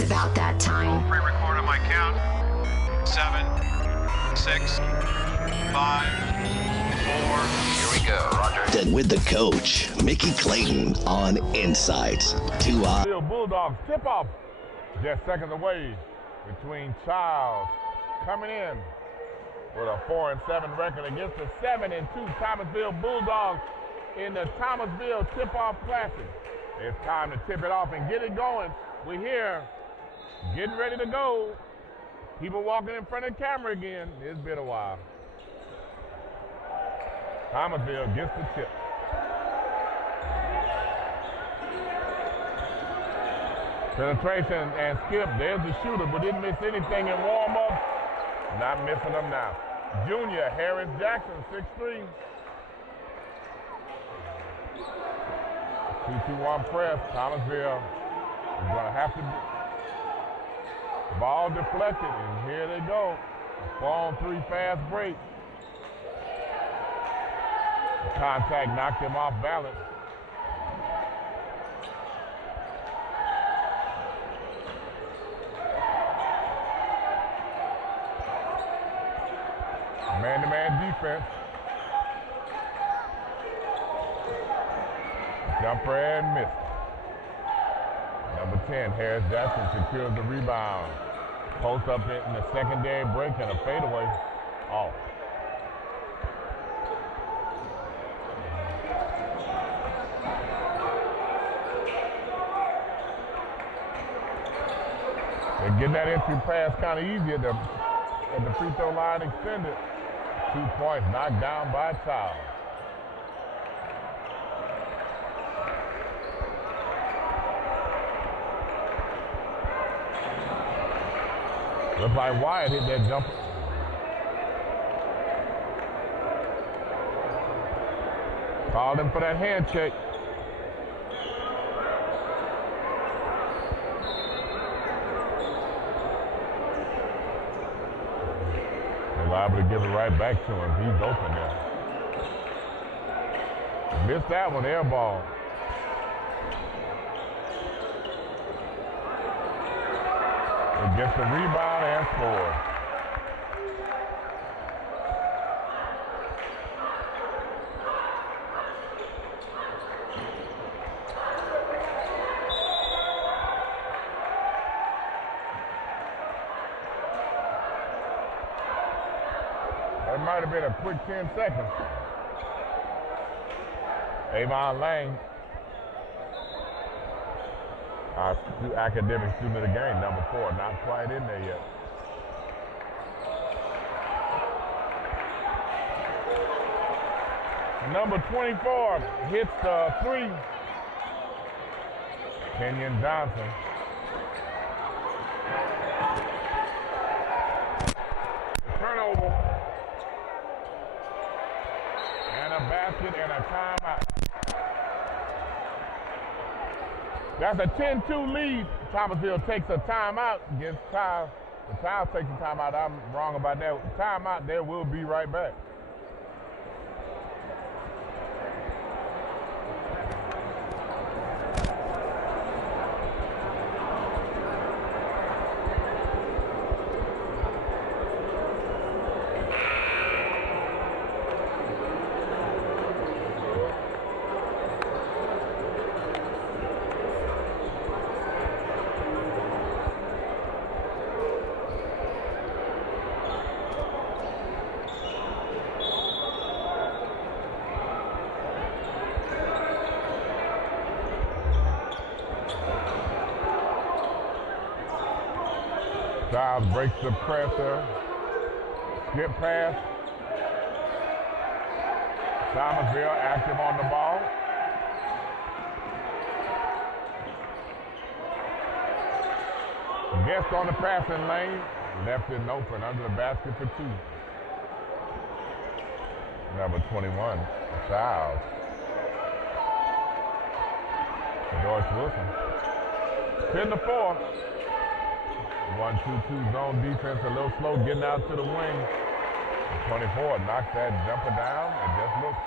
It's about that time. Pre-record on my count. 7, 6, 5, 4. Here we go, Roger. Then with the coach, Mickey Clayton on INSiiGHTS. Bulldogs tip-off just seconds away between Chiles coming in with a 4-7 record against the 7-2 Thomasville Bulldogs in the Thomasville Tip-Off Classic. It's time to tip it off and get it going. We're here, getting ready to go. People walking in front of the camera again. It's been a while. Thomasville gets the tip. Penetration and skip. There's the shooter, but didn't miss anything in warm-up. Not missing them now. Junior Harris Jackson, 6'3". 2-2-1 press. Thomasville is going to have to. Ball deflected, and here they go. 4-on-3 fast break. Contact knocked him off balance. Man-to-man defense. Jumper and missed. Number 10, Harris Jackson secures the rebound. Post up in the secondary break and a fadeaway off. They're getting that entry pass kind of easy at the free throw line extended. 2 points knocked down by Chiles. Looks like Wyatt hit that jumper. Called him for that hand check. They're liable to give it right back to him. He's open there. Missed that one, air ball. He gets the rebound and scores. That might have been a quick 10 seconds. Avon Laing. Our academic student of the game, number 4, not quite in there yet. Number 24 hits the 3. Kenyon Johnson. Turnover. And a basket and a timeout. That's a 10-2 lead. Thomasville takes a timeout against Chiles. The Chiles takes a timeout. I'm wrong about that. Timeout there. We'll be right back. Chiles breaks the pressure. Skip pass. Thomasville active on the ball. Guest on the passing lane. Left it open under the basket for 2. Number 21, Chiles. George Wilson. 10-4. 1-2-2 zone defense, a little slow getting out to the wing. 24 knocks that jumper down and just looks.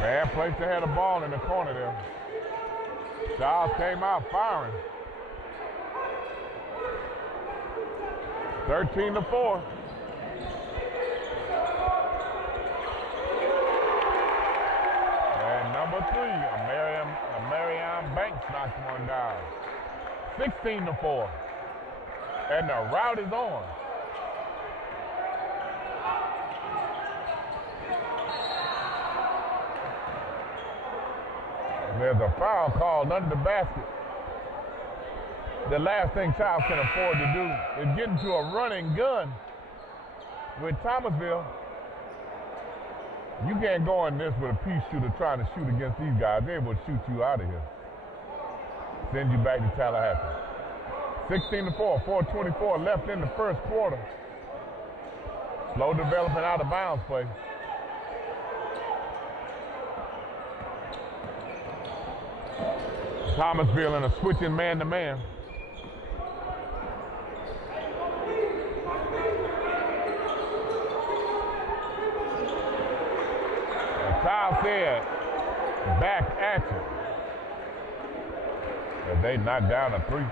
Bad place to have the ball in the corner there. Chiles came out firing. 13-4. And number 3, Marianne Banks knocks one down. 16-4. And the route is on. There's a foul called under the basket. The last thing Chiles can afford to do is get into a running gun with Thomasville. You can't go in this with a pea shooter trying to shoot against these guys. They will shoot you out of here. Send you back to Tallahassee. 16-4, 4:24 left in the first quarter. Slow development out of bounds play. Thomasville in a switching man-to-man. Chiles said, back at you. As they knock down a 3.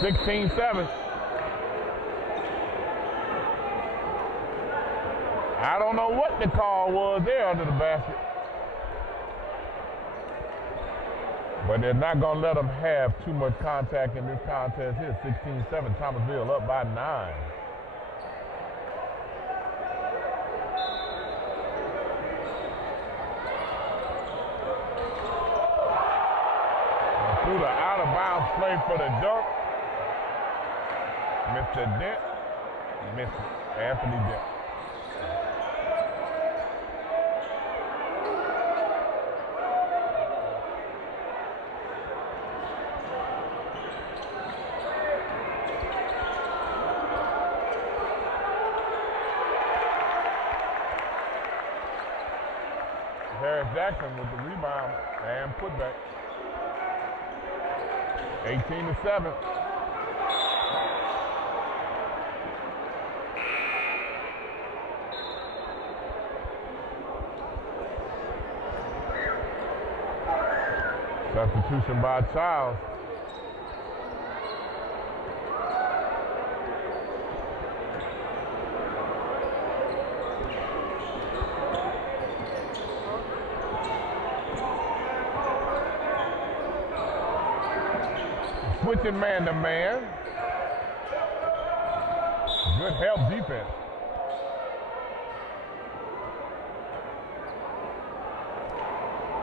16-7. I don't know what the call was there under the basket. But they're not going to let them have too much contact in this contest here. 16-7, Thomasville up by 9. Through the out-of-bounds play for the dunk. Mr. Dent missed it. Anthony Dent. Jackson with the rebound and putback. 18-7. Substitution by Chiles. Switching man-to-man. Good help defense.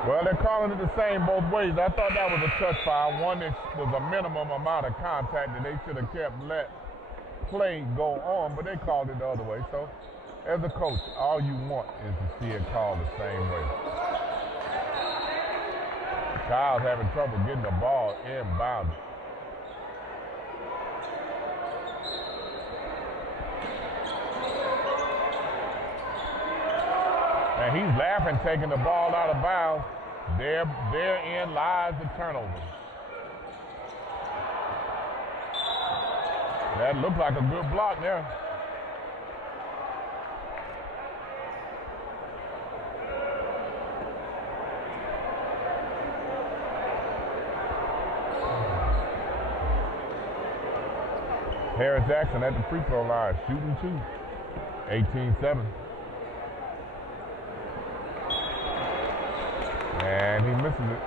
Well, they're calling it the same both ways. I thought that was a touch foul. One that was a minimum amount of contact that they should have kept let play go on, but they called it the other way. So, as a coach, all you want is to see it called the same way. Chiles having trouble getting the ball inbounded. And he's laughing, taking the ball out of bounds. Therein lies the turnover. That looked like a good block there. Harris Jackson at the free throw line, shooting 2. 18-7. And he misses it.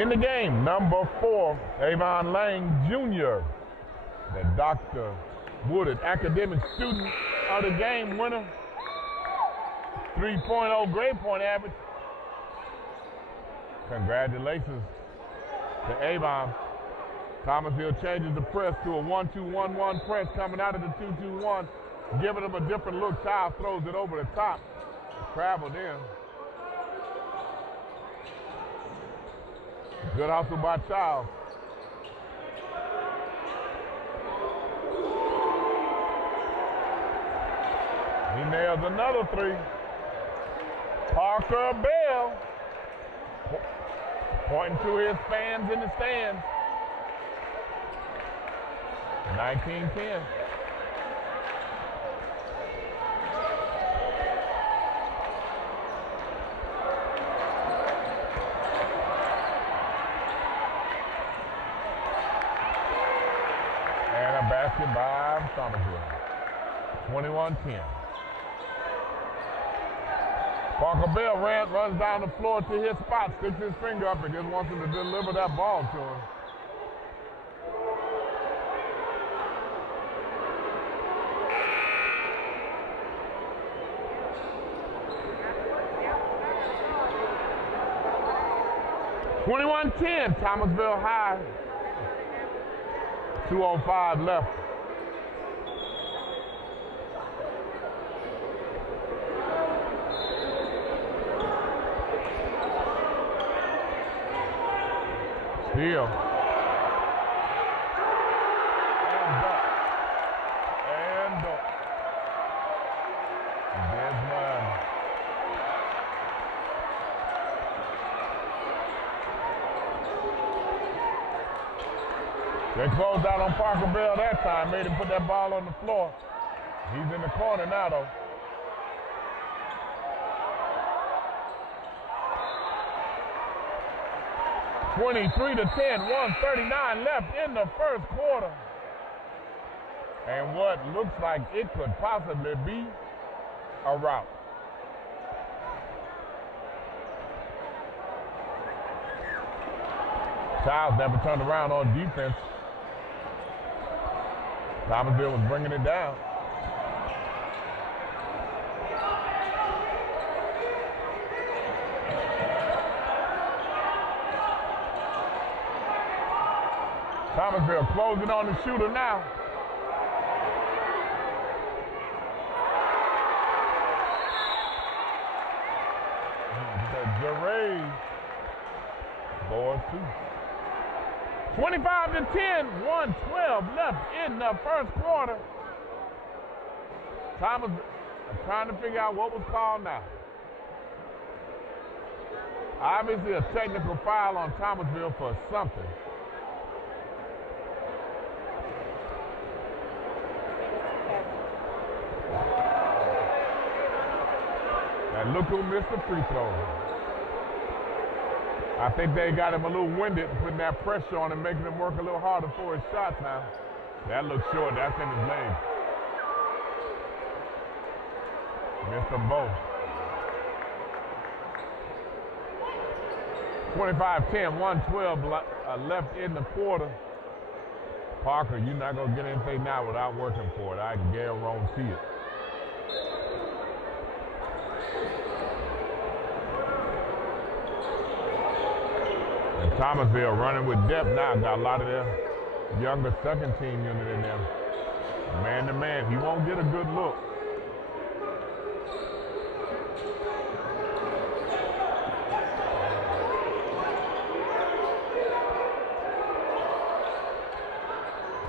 In the game, number 4, Avon Laing Jr., the Dr. Woodard academic student of the game winner. 3.0 grade point average. Congratulations to Avon. Thomasville changes the press to a 1-2-1-1 press coming out of the 2-2-1, giving them a different look. Chiles throws it over the top. Traveled in. Good hustle by Chiles. He nails another 3. Parker Bell pointing to his fans in the stands. 19-10. basket by Thomasville. 21-10. Parker Bell runs down the floor to his spot, sticks his finger up and just wants him to deliver that ball to him. (21-10), Thomasville high. 2:05 left. Steal. And dunk. There's mine. They closed out on Parker Bell that time, made him put that ball on the floor. He's in the corner now, though. (23-10), 1:39 left in the first quarter. And what looks like it could possibly be a rout. Chiles never turned around on defense. Thomasville was bringing it down. Thomasville closing on the shooter now. Jerry. Boys too. 25-10, 1:12 left in the first quarter. Thomas trying to figure out what was called now. Obviously a technical foul on Thomasville for something. And look who missed the free throw. I think they got him a little winded, putting that pressure on him, making him work a little harder for his shots now. That looks short. That's in his leg. Missed them both. 25-10, 1:12 left in the quarter. Parker, you're not going to get anything now without working for it. I can guarantee it. Thomasville running with depth now. Got a lot of their younger second team unit in there. Man to man, he won't get a good look.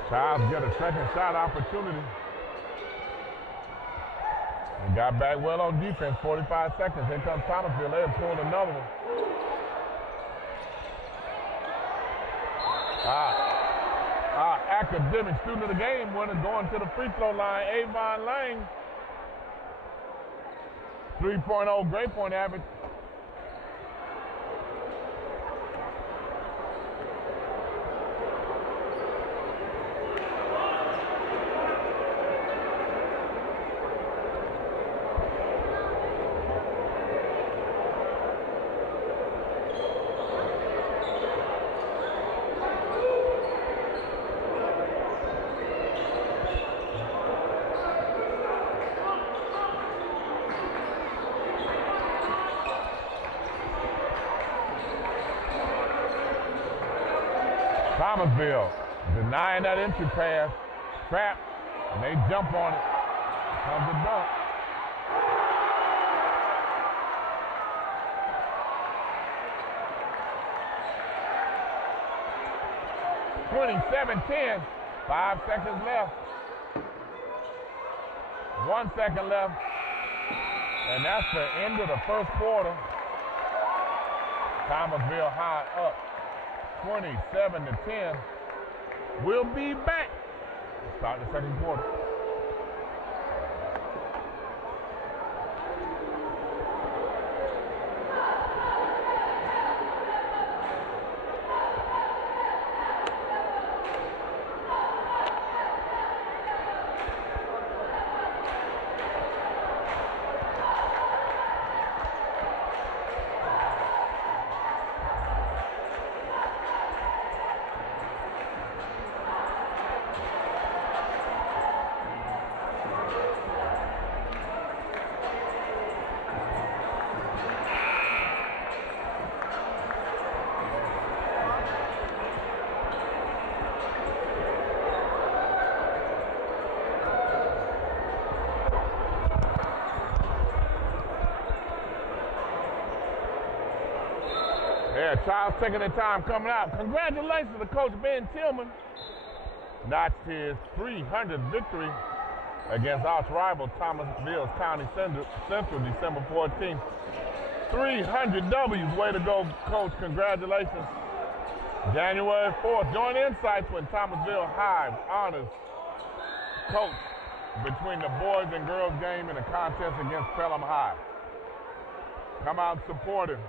Chiles get a second shot opportunity. He got back well on defense, 45 seconds. Here comes Thomasville. They'll pull another one. Academic student of the game winner going to the free throw line, Avon Laing. 3.0 grade point average. Thomasville denying that entry pass, trap, and they jump on it. Comes the dunk. (27-10), 5 seconds left. 1 second left, and that's the end of the first quarter. Thomasville high up. 27-10. We'll be back. Start the second quarter. Yeah, Chiles taking their time coming out. Congratulations to Coach Ben Tillman. Notched his 300th victory against arch rival Thomasville County Central December 14th. 300 W's. Way to go, Coach. Congratulations. January 4th, join INSiiGHTS when Thomasville High honors coach between the boys and girls game in a contest against Pelham High. Come out and support him.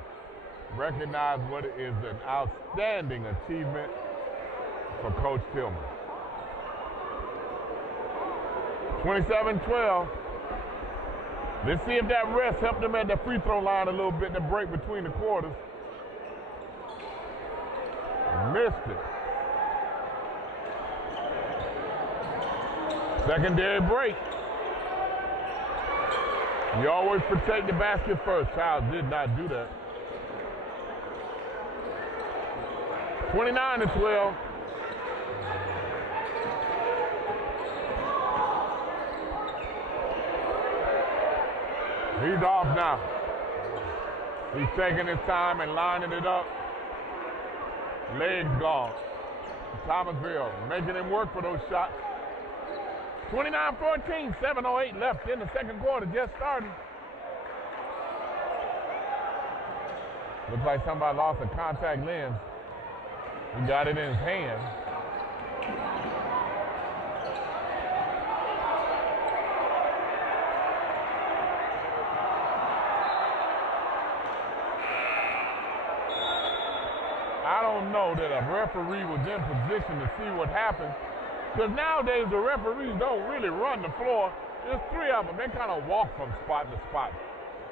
Recognize what is an outstanding achievement for Coach Tillman. 27-12. Let's see if that rest helped them at the free throw line a little bit in the break between the quarters. Missed it. Secondary break. You always protect the basket first. Chiles did not do that. 29-12. He's off now. He's taking his time and lining it up. Legs gone. Thomasville making him work for those shots. 29-14, 7:08 left in the second quarter, just starting. Looks like somebody lost a contact lens. He got it in his hand. I don't know that a referee was in position to see what happened, because nowadays the referees don't really run the floor. There's three of them. They kind of walk from spot to spot.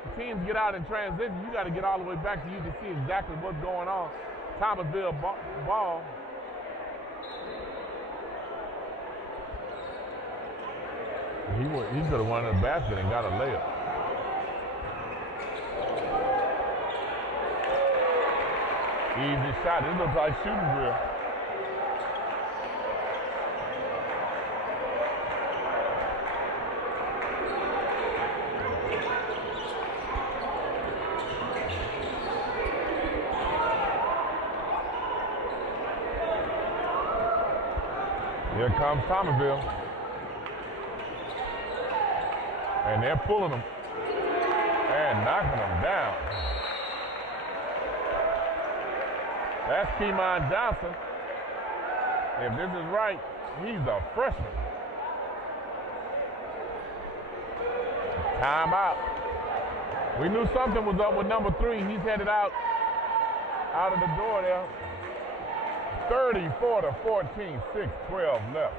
The teams get out in transition. You got to get all the way back so you can see exactly what's going on. Thomasville ball. He could have won the basket and got a layup. Easy shot. It looks like shooting drill. Here comes Thomasville. And they're pulling them and knocking them down. That's Keymon Johnson. If this is right, he's a freshman. Timeout. We knew something was up with number 3. He's headed out of the door there. 34-14, 6:12 left.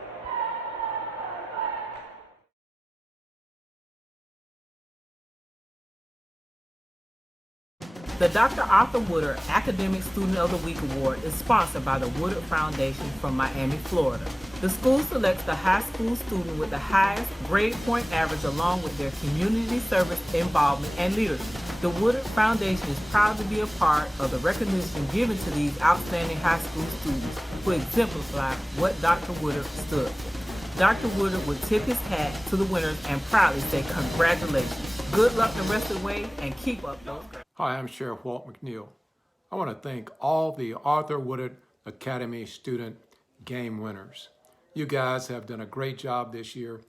The Dr. Arthur Woodard Academic Student of the Week Award is sponsored by the Woodard Foundation from Miami, Florida. The school selects the high school student with the highest grade point average along with their community service involvement and leadership. The Woodard Foundation is proud to be a part of the recognition given to these outstanding high school students who exemplify what Dr. Woodard stood for. Dr. Woodard would tip his hat to the winners and proudly say congratulations. Good luck the rest of the way and keep up those grades. Hi, I'm Sheriff Walt McNeil. I want to thank all the Arthur Woodard Academy student game winners. You guys have done a great job this year,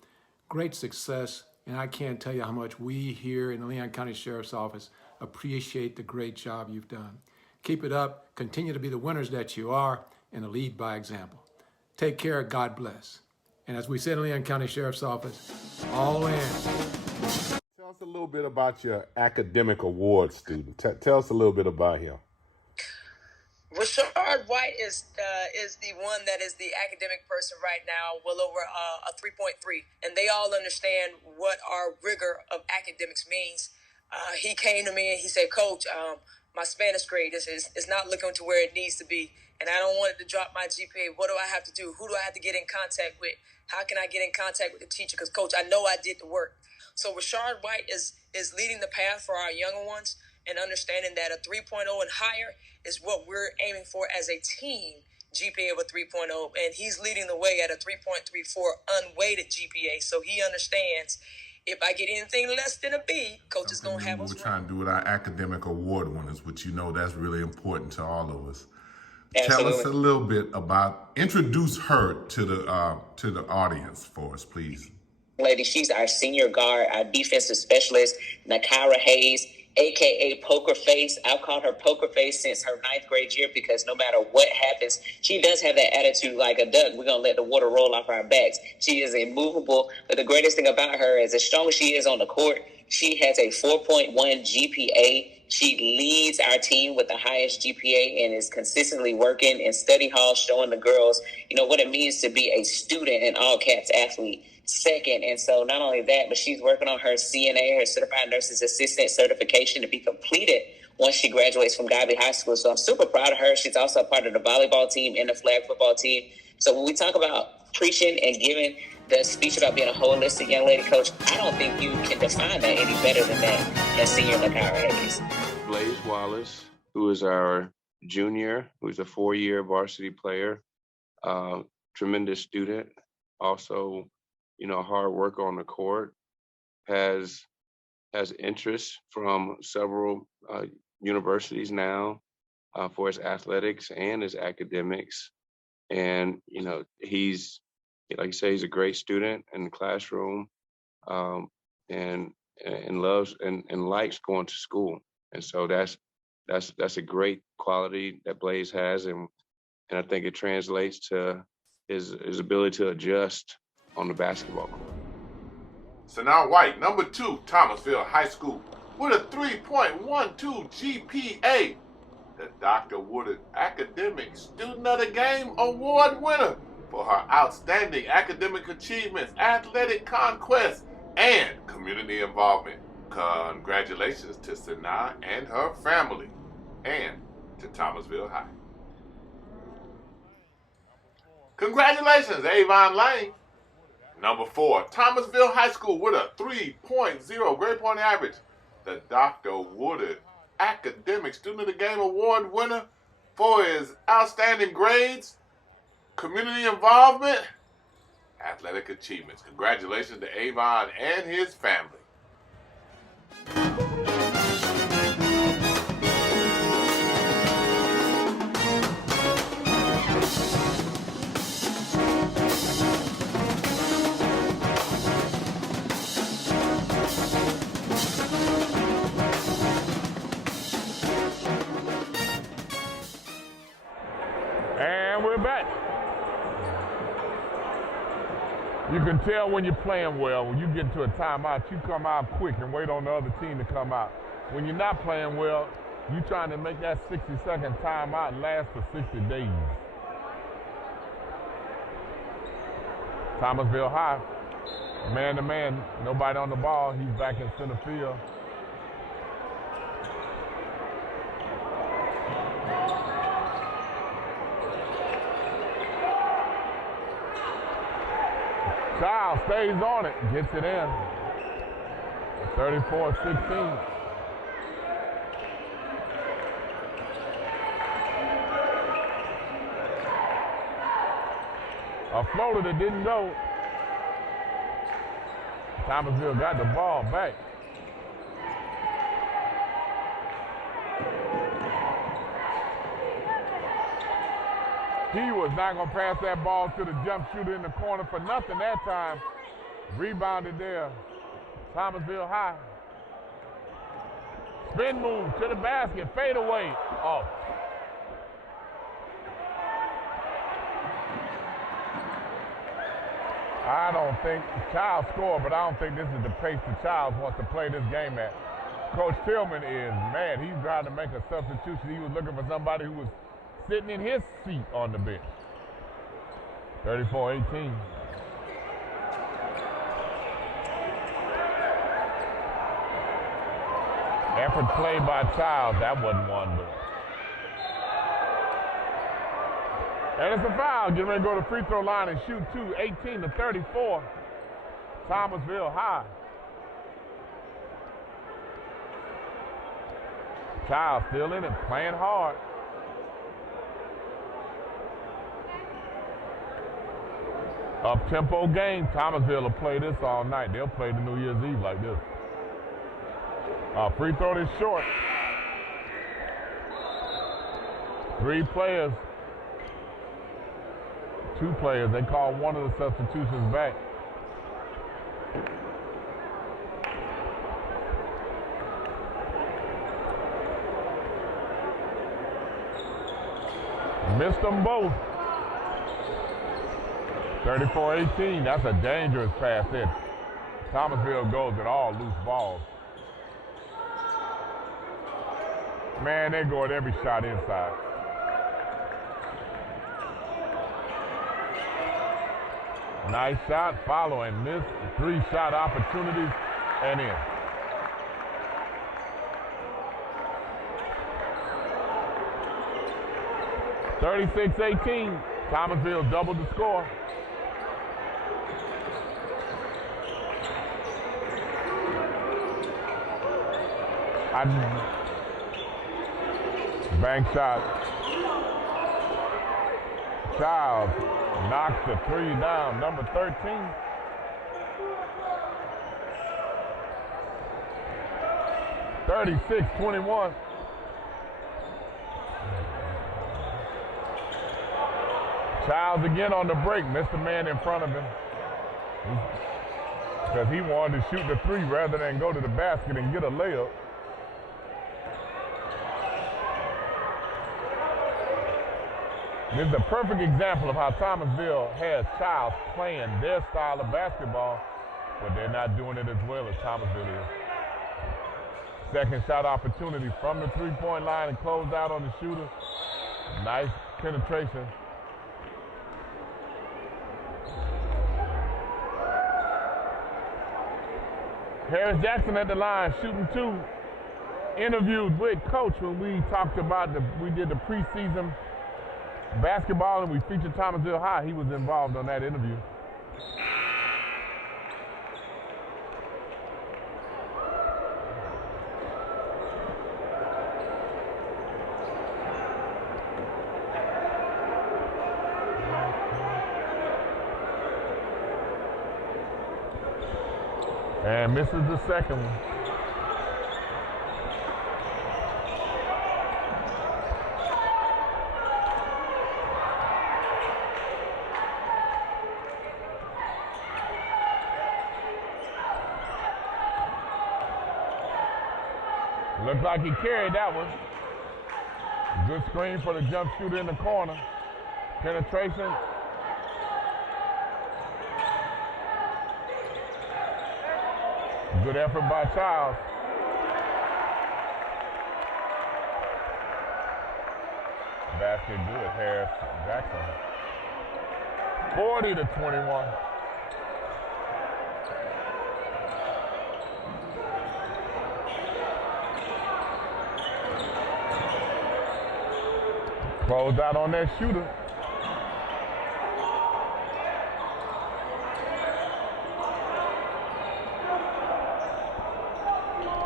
great success, and I can't tell you how much we here in the Leon County Sheriff's Office appreciate the great job you've done. Keep it up, continue to be the winners that you are, and to lead by example. Take care, God bless. And as we said in the Leon County Sheriff's Office, all in. Tell us a little bit about your academic award student. Tell us a little bit about him. Rashard White is the one that is the academic person right now, well over a 3.3, and they all understand what our rigor of academics means. He came to me and he said, "Coach, my Spanish grade is not looking to where it needs to be, and I don't want it to drop my GPA. What do I have to do? Who do I have to get in contact with? How can I get in contact with the teacher? Because, Coach, I know I did the work." So Rashard White is leading the path for our younger ones and understanding that a 3.0 and higher is what we're aiming for as a team, GPA of a 3.0. And he's leading the way at a 3.34 unweighted GPA. So he understands If I get anything less than a B, coach is going to have us We're trying to do with our academic award winners, which you know that's really important to all of us. Absolutely. Tell us a little bit about, introduce her to the audience for us, please. Lady, she's our senior guard, our defensive specialist, Nakyrah Hayes, a.k.a. Poker Face. I've called her Poker Face since her 9th grade year because no matter what happens, she does have that attitude like a duck. We're going to let the water roll off our backs. She is immovable, but the greatest thing about her is as strong as she is on the court, she has a 4.1 GPA. She leads our team with the highest GPA and is consistently working in study halls, showing the girls, what it means to be a student and all caps athlete. Second, and so not only that, but she's working on her CNA, her Certified Nurses Assistant certification, to be completed once she graduates from Godby High School. So I'm super proud of her. She's also a part of the volleyball team and the flag football team. So when we talk about preaching and giving the speech about being a holistic young lady coach, I don't think you can define that any better than that as senior Nakyrah Hayes. Blaze Wallace, who is our junior, who's a 4-year varsity player, tremendous student, also hard work on the court, has interest from several universities now for his athletics and his academics. And, he's, like you say, he's a great student in the classroom and loves and likes going to school. And so that's a great quality that Blaze has. And I think it translates to his ability to adjust on the basketball court. Sanaa White, number 2, Thomasville High School, with a 3.12 GPA. The Dr. Woodard Academic Student of the Game Award winner for her outstanding academic achievements, athletic conquests, and community involvement. Congratulations to Sanaa and her family, and to Thomasville High. Congratulations, Avon Laing. Number 4, Thomasville High School with a 3.0 grade point average. The Dr. Woodard Academic Student of the Game Award winner for his outstanding grades, community involvement, athletic achievements. Congratulations to Avon and his family. And we're back. You can tell when you're playing well. When you get into a timeout, you come out quick and wait on the other team to come out. When you're not playing well, you're trying to make that 60-second timeout last for 60 days. Thomasville High, man-to-man, nobody on the ball. He's back in center field. Chiles stays on it, gets it in. 34-16. A floater that didn't go. Thomasville got the ball back. He was not going to pass that ball to the jump shooter in the corner for nothing that time. Rebounded there. Thomasville High. Spin move to the basket. Fade away. Off. I don't think Chiles scored, but I don't think this is the pace that Chiles wants to play this game at. Coach Tillman is mad. He's trying to make a substitution. He was looking for somebody who was sitting in his seat on the bench. 34-18. Effort played by Chiles. That wasn't one, but. And it's a foul. Getting ready to go to the free throw line and shoot two. 18-34. Thomasville High. Chiles still in it, playing hard. Up-tempo game. Thomasville will play this all night. They'll play the New Year's Eve like this. Free throw is short. 3 players. 2 players. They call one of the substitutions back. Missed them both. 34-18. That's a dangerous pass in. Thomasville goes at all loose balls. Man, they go at every shot inside. Nice shot, following, missed, 3 shot opportunities, and in. (36-18). Thomasville doubled the score. Bank shot. Chiles knocks the 3 down, number 13. (36-21). Chiles again on the break, missed the man in front of him. Because he wanted to shoot the 3 rather than go to the basket and get a layup. This is a perfect example of how Thomasville has Chiles playing their style of basketball, but they're not doing it as well as Thomasville is. Second shot opportunity from the 3-point line and closed out on the shooter. Nice penetration. Harris Jackson at the line, shooting 2. Interviewed with Coach when we talked about we did the preseason basketball and we featured Thomasville High. He was involved on that interview. And misses the second one. Looks like he carried that one. Good screen for the jump shooter in the corner. Penetration. Good effort by Chiles. Basket good, Harris Jackson. 40-21. Closed out on that shooter.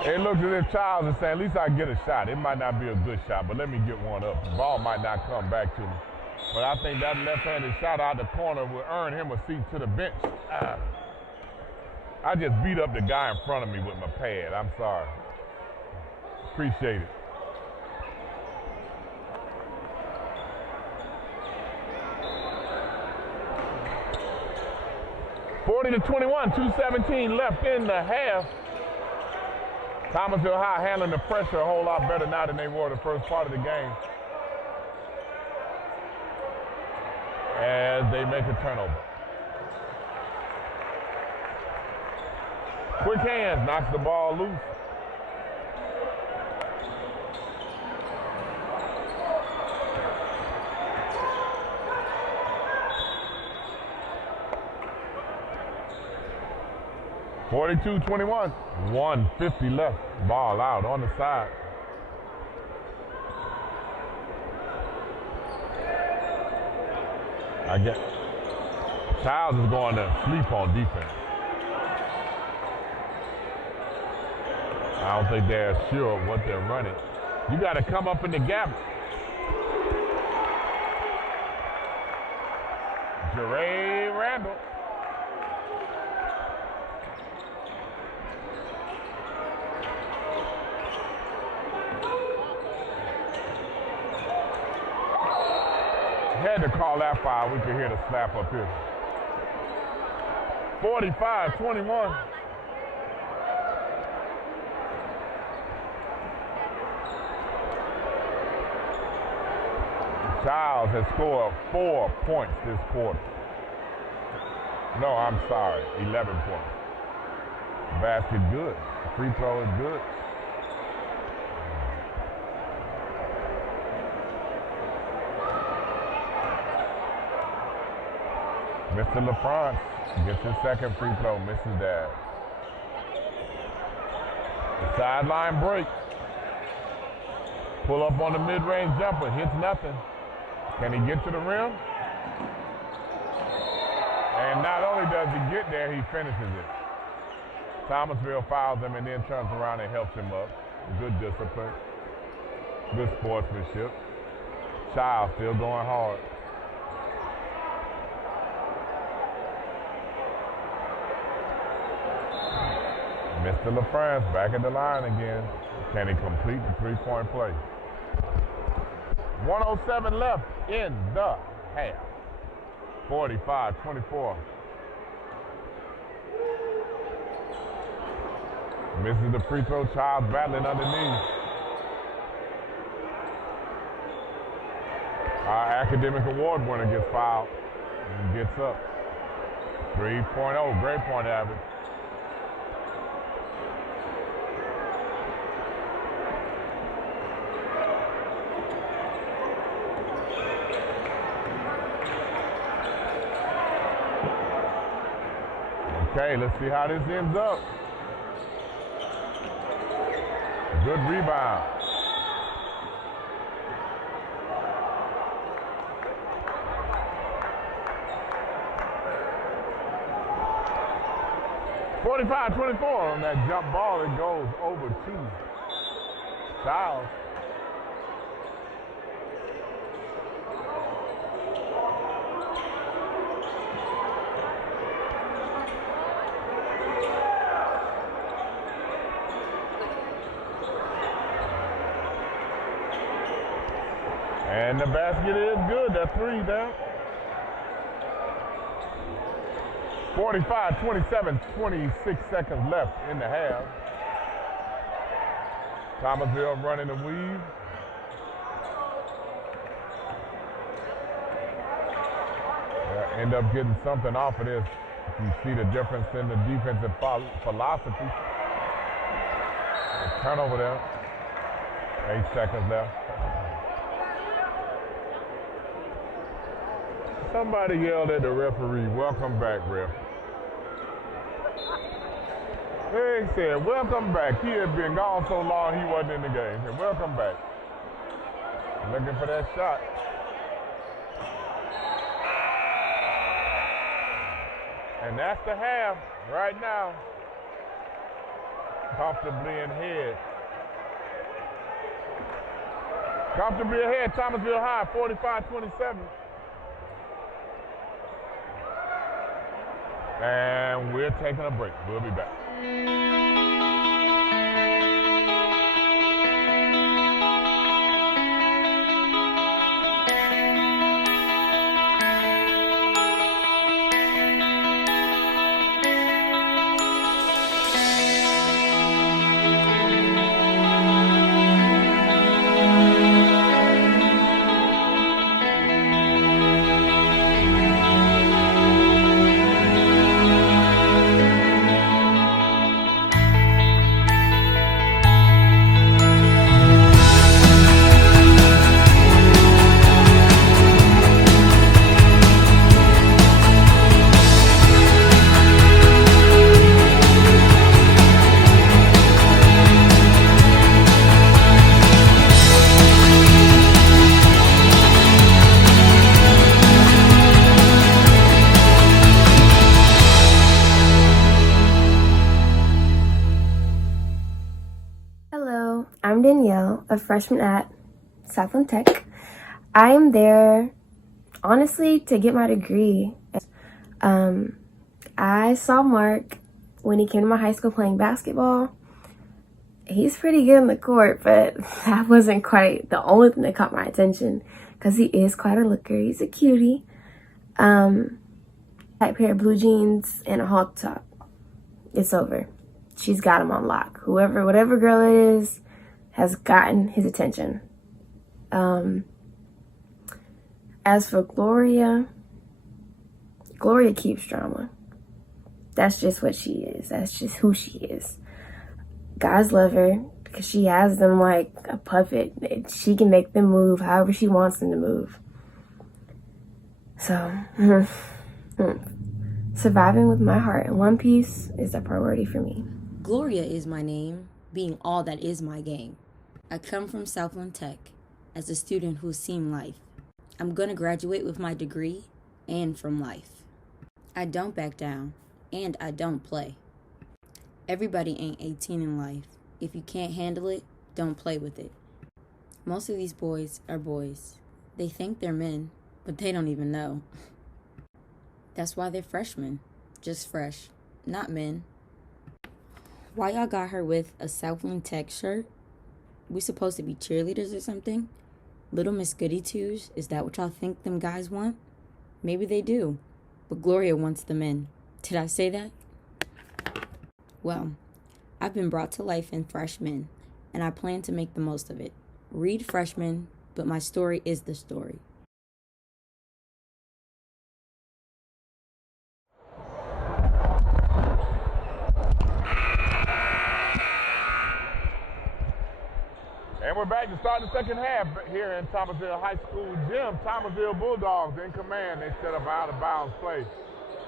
It looks as if Chiles is saying, at least I get a shot. It might not be a good shot, but let me get one up. The ball might not come back to me. But I think that left-handed shot out the corner will earn him a seat to the bench. I just beat up the guy in front of me with my pad. I'm sorry. Appreciate it. (40-21), 2:17 left in the half. Thomasville High handling the pressure a whole lot better now than they were the first part of the game. As they make a turnover. Quick hands, knocks the ball loose. (42-21), 1:50 left. Ball out on the side. I guess Chiles is going to sleep on defense. I don't think they're sure what they're running. You got to come up in the gap. Jeray Randall. call that foul, we can hear the slap up here. 45-21. Chiles has scored 4 points this quarter. No, I'm sorry, 11 points. Basket good. Free throw is good. Mr. LaFrance gets his second free throw, misses that. The sideline break. Pull up on the mid-range jumper, hits nothing. Can he get to the rim? And not only does he get there, he finishes it. Thomasville fouls him and then turns around and helps him up. Good discipline. Good sportsmanship. Chiles still going hard. Mr. LaFrance back at the line again. Can he complete the three-point play? 1:07 left in the half. 45-24. Misses the free throw. Chiles battling underneath. Our academic award winner gets fouled and gets up. 3.0, great point average. Okay, let's see how this ends up. Good rebound. (45-24) on that jump ball. It goes over to Chiles. And the basket is good. That three down. 45-27, 26 seconds left in the half. Thomasville running the weave. End up getting something off of this. You see the difference in the defensive philosophy. Turnover there. 8 seconds left. Somebody yelled at the referee, "Welcome back, ref." He said, "Welcome back." He had been gone so long he wasn't in the game. He said, "Welcome back." Looking for that shot. And that's the half right now. Comfortably ahead. Comfortably ahead, Thomasville High, 45-27. And we're taking a break. We'll be back. A freshman at Southland Tech. I am there, honestly, to get my degree. I saw Mark when he came to my high school playing basketball. He's pretty good on the court, but that wasn't quite the only thing that caught my attention because he is quite a looker. He's a cutie. Tight pair of blue jeans and a halter top. It's over. She's got him on lock. Whatever girl it is, has gotten his attention. As for Gloria keeps drama. That's just what she is. That's just who she is. Guys love her because she has them like a puppet. She can make them move however she wants them to move. So, surviving with my heart in one piece is a priority for me. Gloria is my name, being all that is my game. I come from Southland Tech as a student who's seen life. I'm gonna graduate with my degree and from life. I don't back down, and I don't play. Everybody ain't 18 in life. If you can't handle it, don't play with it. Most of these boys are boys. They think they're men, but they don't even know. That's why they're freshmen. Just fresh, not men. Why y'all got her with a Southland Tech shirt? We supposed to be cheerleaders or something? Little Miss Goody Twos, is that what y'all think them guys want? Maybe they do, but Gloria wants them in. Did I say that? Well, I've been brought to life in Freshmen, and I plan to make the most of it. Read Freshman, but my story is the story. And we're back to start the second half here in Thomasville High School gym. Thomasville Bulldogs in command. They set up out of bounds play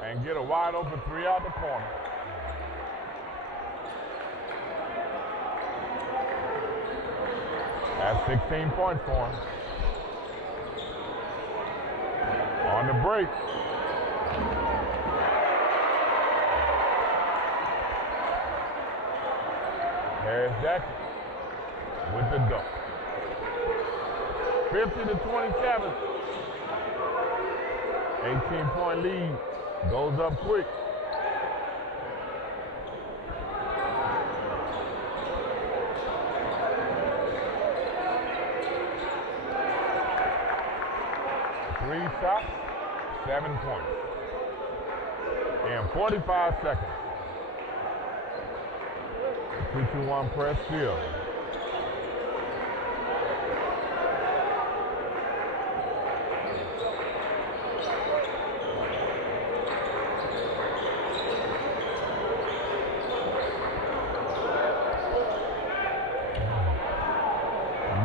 and get a wide open three out the corner. That's 16 points for him. On the break. Harris Jackson with the dunk. 50-27. 18-point lead goes up quick. Three shots, 7 points. In 45 seconds. 2-2-1 press field.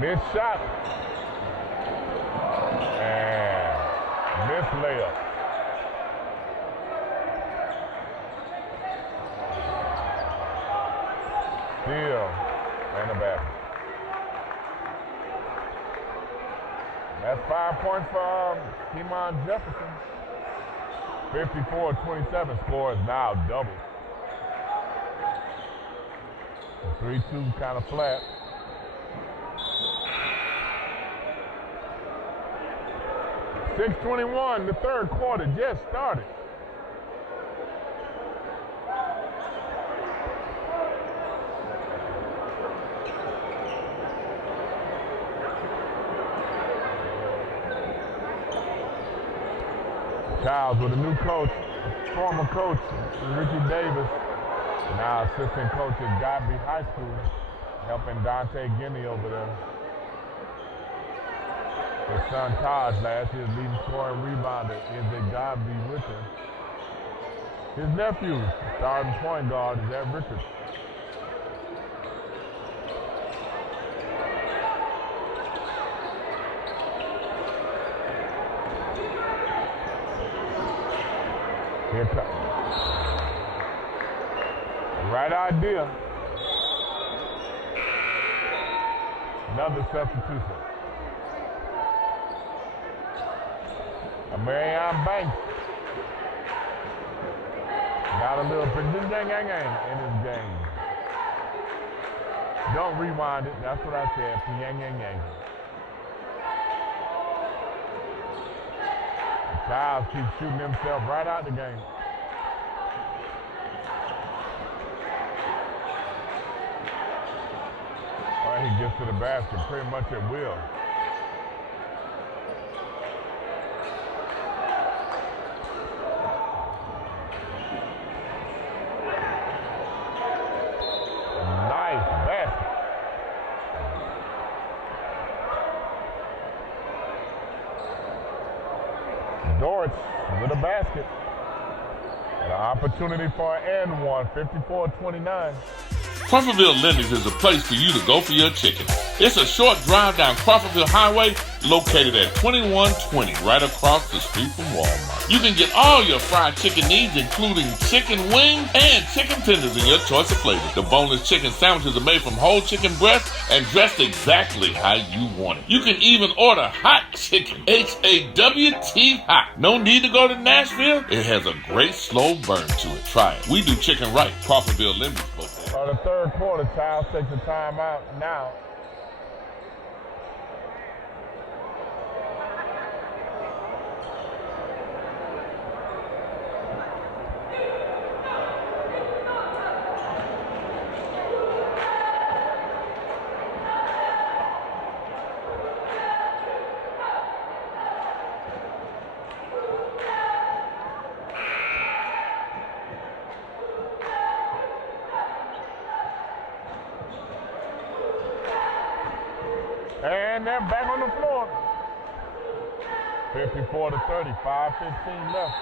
Missed shot. And missed layup. Steal and a basket. That's 5 points for Kemon Jefferson. 54-27 score is now doubled. 3-2 kind of flat. .621, the third quarter just started. Chiles with a new coach, former coach, Ricky Davis, now assistant coach at Godby High School, helping Dante Guinea over there. His son Taj, last year's leading scorer and rebounder, is at Godby with him. His nephew, starting point guard, is at Richards. Here comes. Right idea. Another substitution. Marion Banks got a little in his game. Don't rewind it. That's what I said. Chiles keeps shooting himself right out the game. Well, he gets to the basket pretty much at will. Dortch with a basket. And an opportunity for an and one, 54-29. Crawfordville Lindy's is a place for you to go for your chicken. It's a short drive down Crawfordville Highway, located at 2120, right across the street from Walmart. You can get all your fried chicken needs, including chicken wings and chicken tenders in your choice of flavors. The boneless chicken sandwiches are made from whole chicken breast and dressed exactly how you want it. You can even order hot chicken, H-A-W-T hot. No need to go to Nashville. It has a great slow burn to it. Try it. We do chicken right. Crawfordville Lindy's. The third quarter, Chiles takes a timeout now. And they're back on the floor. 54-30, 5:15 left.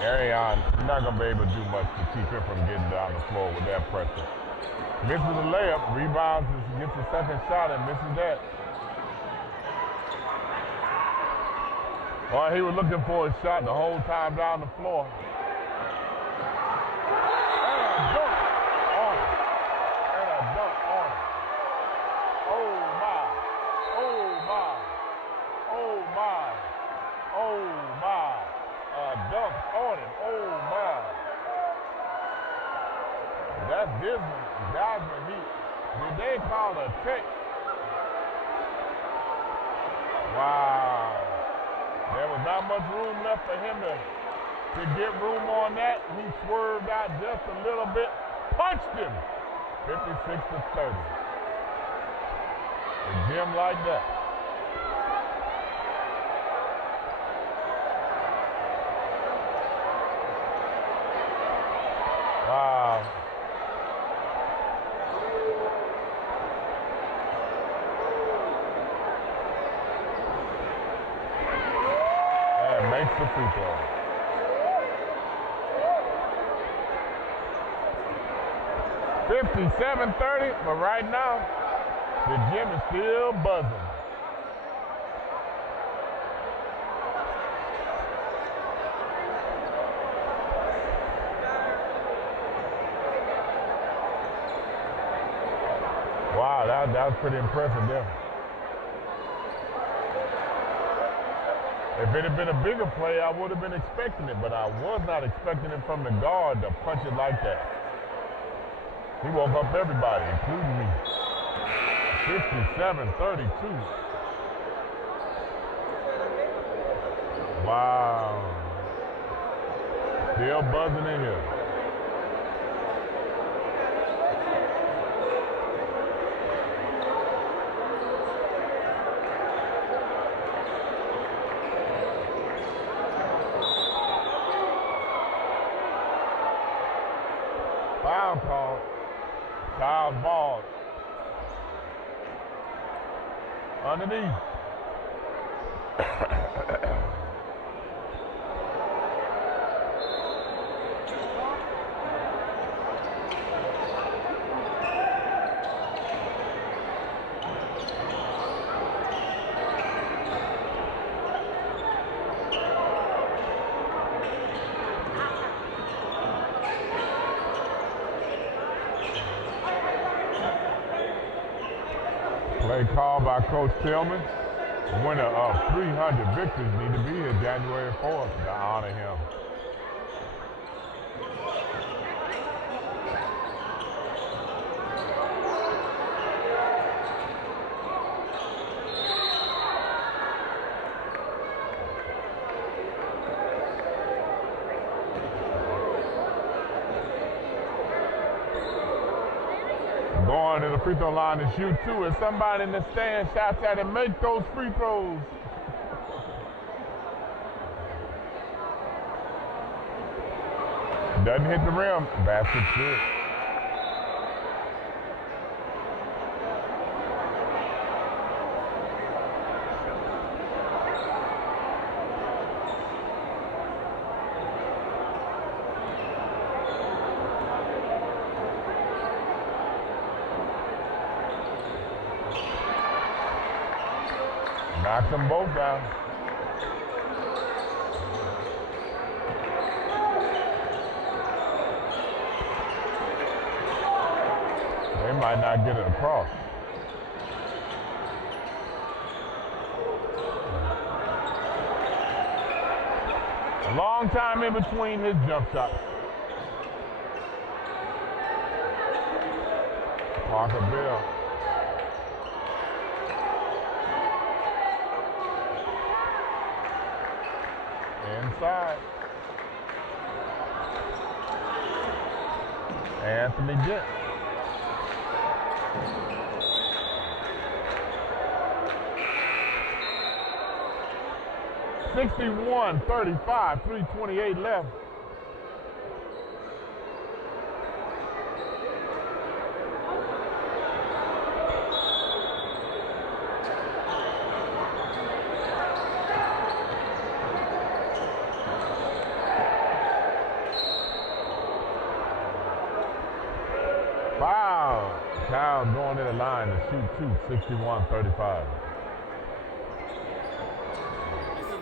Arion, you're not going to be able to do much to keep him from getting down the floor with that pressure. Misses a layup, rebounds, gets a second shot and misses that. Well, he was looking for a shot the whole time down the floor. And a dunk on it. And a dunk on it. Oh my. Oh my. Oh my. Oh my. A dunk on it. Oh my. That's Gadsden. Did they call a check? Wow. There was not much room left for him to get room on that. He swerved out just a little bit, punched him, 56-30. A gem like that. Wow. Makes the free throw. $57-30, but right now, the gym is still buzzing. Wow, that was pretty impressive there. If it had been a bigger play, I would have been expecting it, but I was not expecting it from the guard to punch it like that. He woke up everybody, including me. 57-32. Wow. Still buzzing in here. Foul call. Chiles ball. Underneath. Play called by Coach Tillman. Winner of 300 victories need to be here January 4th to honor him. Going to the free throw line to shoot two. If somebody in the stand shouts at him, make those free throws. Doesn't hit the rim. Basket good. Knocked them both down. They might not get it across. A long time in between his jump shots. Parker Bill. Inside. Anthony Dent. (61-35), 3:28 left. Wow, Cal going in the line to shoot two, 61-35.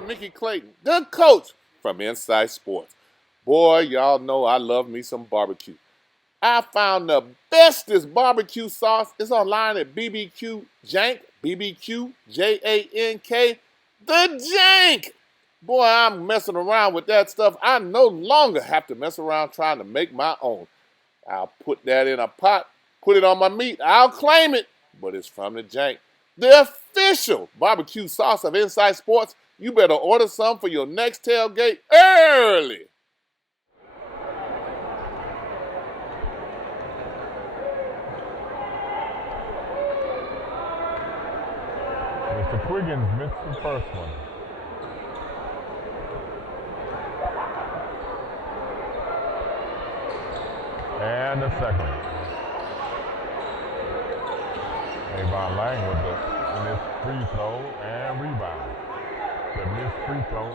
Mickey Clayton, the coach from INSiiGHTS. Boy, y'all know I love me some barbecue. I found the bestest barbecue sauce. It's online at BBQ Jank, BBQ Jank, the Jank. Boy, I'm messing around with that stuff. I no longer have to mess around trying to make my own. I'll put that in a pot, put it on my meat. I'll claim it, but it's from the Jank, the official barbecue sauce of INSiiGHTS. You better order some for your next tailgate early. Mr. Quiggins missed the first one. And the second. Avon Laing with the missed free throw and rebound. The missed free throw.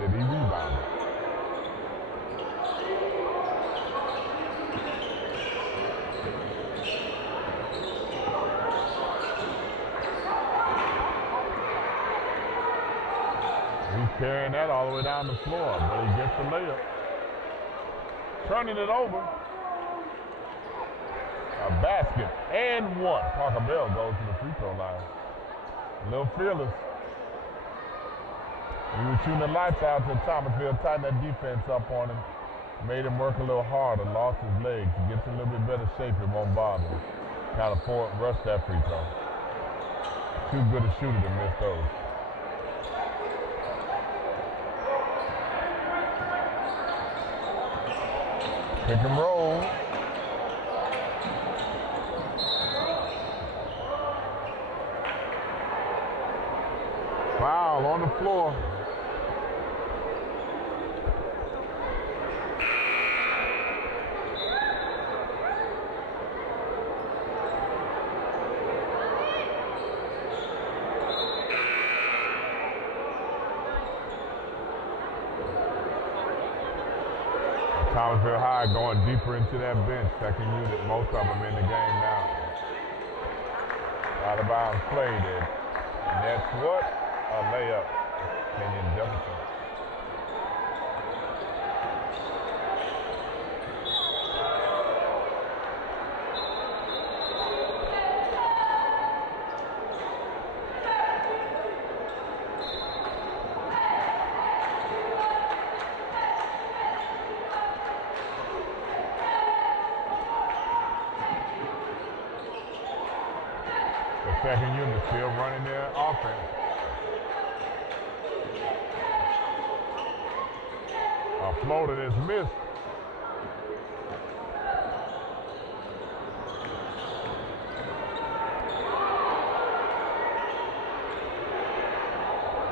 Did he rebound it? He's carrying that all the way down the floor, but he gets the layup. Turning it over. A basket and one. Parker Bell goes to the free throw line. A little fearless. He was shooting the lights out to Thomasville, tightened that defense up on him. Made him work a little harder, lost his legs. He gets in a little bit better shape, it won't bother him. Kind of rushed that free throw. Too good a shooter to miss those. Pick and roll. Foul on the floor. Thomasville High going deeper into that bench, second unit, most of them in the game now. Out of bounds play there. And that's what? A layup. Kenyon Jefferson. Second unit still running their offense. A floater is missed.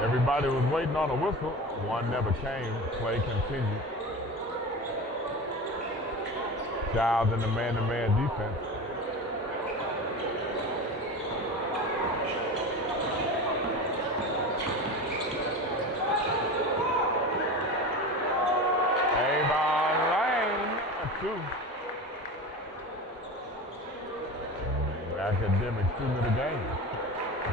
Everybody was waiting on a whistle. One never came. Play continued. Chiles in the man-to-man defense. Academic student of the game.